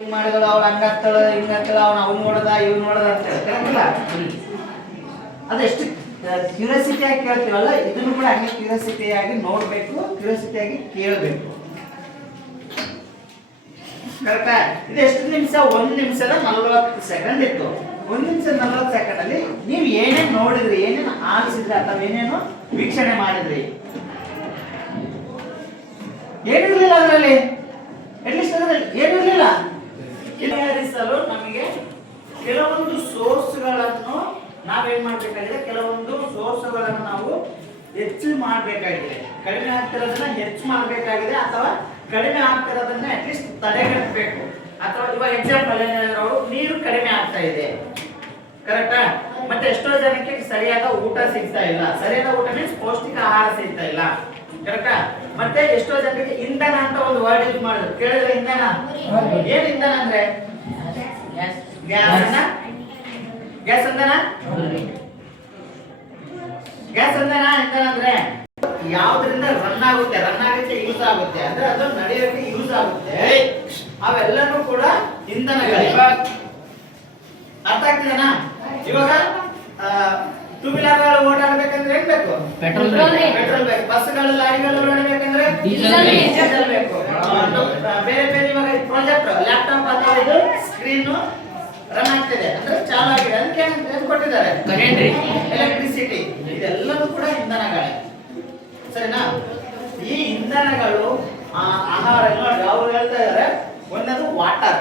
ಮಾಡಿದ ಅವ್ಳು ಹಂಗಾಗ್ತಾಳ ಹಿಂಗಾಗ್ತಾಳ ಅವ್ನು ನೋಡದ ಇವ್ನು ನೋಡದ ಅಂತ ಹೇಳ್ತಾರಲ್ಲ ಅದೆಷ್ಟು ಕ್ಯೂರಿಯಾಸಿಟಿಯಾಗಿ ಕೇಳ್ತೀವಲ್ಲ ಇದನ್ನು ಕೂಡ ಹಂಗೆ ಕ್ಯೂರಿಯಾಸಿಟಿಯಾಗಿ ನೋಡಬೇಕು, ಕ್ಯೂರಿಯಾಸಿಟಿಯಾಗಿ ಕೇಳಬೇಕು. ಕರೆಕ್ಟಾ? ಇದು ಎಷ್ಟು ನಿಮಿಷ? 1 ನಿಮಿಷದ 40 ಸೆಕೆಂಡ್ ಇತ್ತು. 1 ನಿಮಿಷ 40 ಸೆಕೆಂಡ್ ಅಲ್ಲಿ ನೀವು ಏನೇನು ನೋಡಿದ್ರಿ, ಏನೇನು ಆಲಿಸಿದ್ರಿ ಅಥವಾ ಏನೇನು ವೀಕ್ಷಣೆ ಮಾಡಿದ್ರಿ? ಏನಿರ್ಲಿಲ್ಲ ಅದರಲ್ಲಿ, ಅಟ್ಲೀಸ್ಟ್ ಅದರಲ್ಲಿ ಏನಿರ್ಲಿಲ್ಲ. ಪರಿಹರಿಸಲು ನಮಗೆ ಕೆಲವೊಂದು ಸೋರ್ಸ್ಗಳನ್ನು ನಾವೇನ್ ಮಾಡ್ಬೇಕಾಗಿದೆ, ಕೆಲವೊಂದು ಸೋರ್ಸ್ಗಳನ್ನು ನಾವು ಹೆಚ್ಚು ಮಾಡಬೇಕಾಗಿದೆ. ಕಡಿಮೆ ಆಗ್ತಿರೋದನ್ನ ಹೆಚ್ಚು ಮಾಡಬೇಕಾಗಿದೆ ಅಥವಾ ಕಡಿಮೆ ಆಗ್ತಿರೋದನ್ನ ಅಟ್ಲೀಸ್ಟ್ ತಡೆಗಟ್ಟಬೇಕು. ಅಥವಾ ಇವಾಗ ಎಕ್ಸಾಂಪಲ್ ಏನಾದ್ರು ಅವರು ನೀರು ಕಡಿಮೆ ಆಗ್ತಾ ಇದೆ, ಕರೆಕ್ಟಾ? ಮತ್ತೆ ಎಷ್ಟೋ ಜನಕ್ಕೆ ಸರಿಯಾದ ಊಟ ಸಿಗ್ತಾ ಇಲ್ಲ. ಸರಿಯಾದ ಊಟ ಮೀನ್ಸ್ ಪೌಷ್ಟಿಕ ಆಹಾರ ಸಿಗ್ತಾ ಇಲ್ಲ, ಕರೆಕ್ಟಾ? ಮತ್ತೆ ಎಷ್ಟೋ ಜನರಿಗೆ ಇಂಧನ ಅಂತ ಒಂದು ವರ್ಡ್ ಯೂಸ್ ಮಾಡಿದ್ರು, ಕೇಳಿದ್ರೆ ಇಂಧನ ಏನ್ ಇಂಧನ ಅಂದ್ರೆ ಗ್ಯಾಸ್ ಇಂಧನ, ಗ್ಯಾಸ್ ಇಂಧನ ಇಂಧನ ಅಂದ್ರೆ ಯಾವ್ದ್ರಿಂದ ರನ್ ಆಗುತ್ತೆ ಯೂಸ್ ಆಗುತ್ತೆ, ಅಂದ್ರೆ ಅದು ನಡೆಯೋಕೆ ಯೂಸ್ ಆಗುತ್ತೆ. ಅವೆಲ್ಲನೂ ಕೂಡ ಇಂಧನಗಳು. ಅರ್ಥ ಆಗ್ತಿದೆನಾ? ಇವಾಗ 2 ವೀಲರ್ಗಳು ಓಡಾಡಬೇಕಂದ್ರೆ ಏನ್ ಬೇಕು? ಪೆಟ್ರೋಲ್ ಬೇಕು. ಬಸ್ಗಳು ಲಾರಿಗಳು ಓಡಾಡಬೇಕಂದ್ರೆ ಡೀಸೆಲ್ ಬೇಕು. ಬೇರೆ ಬೇರೆ ಇವಾಗ ಪ್ರಾಜೆಕ್ಟ್ ಲ್ಯಾಪ್ಟಾಪ್ ಅಥವಾ ಇದು ಸ್ಕ್ರೀನ್ ರನ್ ಆಗ್ತಿದೆ ಅಂದ್ರೆ ಚಾಲು ಆಗಿದೆ, ಅದಕ್ಕೆ ಏನು ಕೊಟ್ಟಿದ್ದಾರೆ? ಎಲೆಕ್ಟ್ರಿಸಿಟಿ. ಇದೆಲ್ಲವೂ ಕೂಡ ಇಂಧನಗಳೇ, ಸರಿನಾ? ಈ ಇಂಧನಗಳು ಆಹಾರ ಯಾವ ಹೇಳ್ತಾ ಇದ್ದಾರೆ? ಒಂದದು ವಾಟರ್,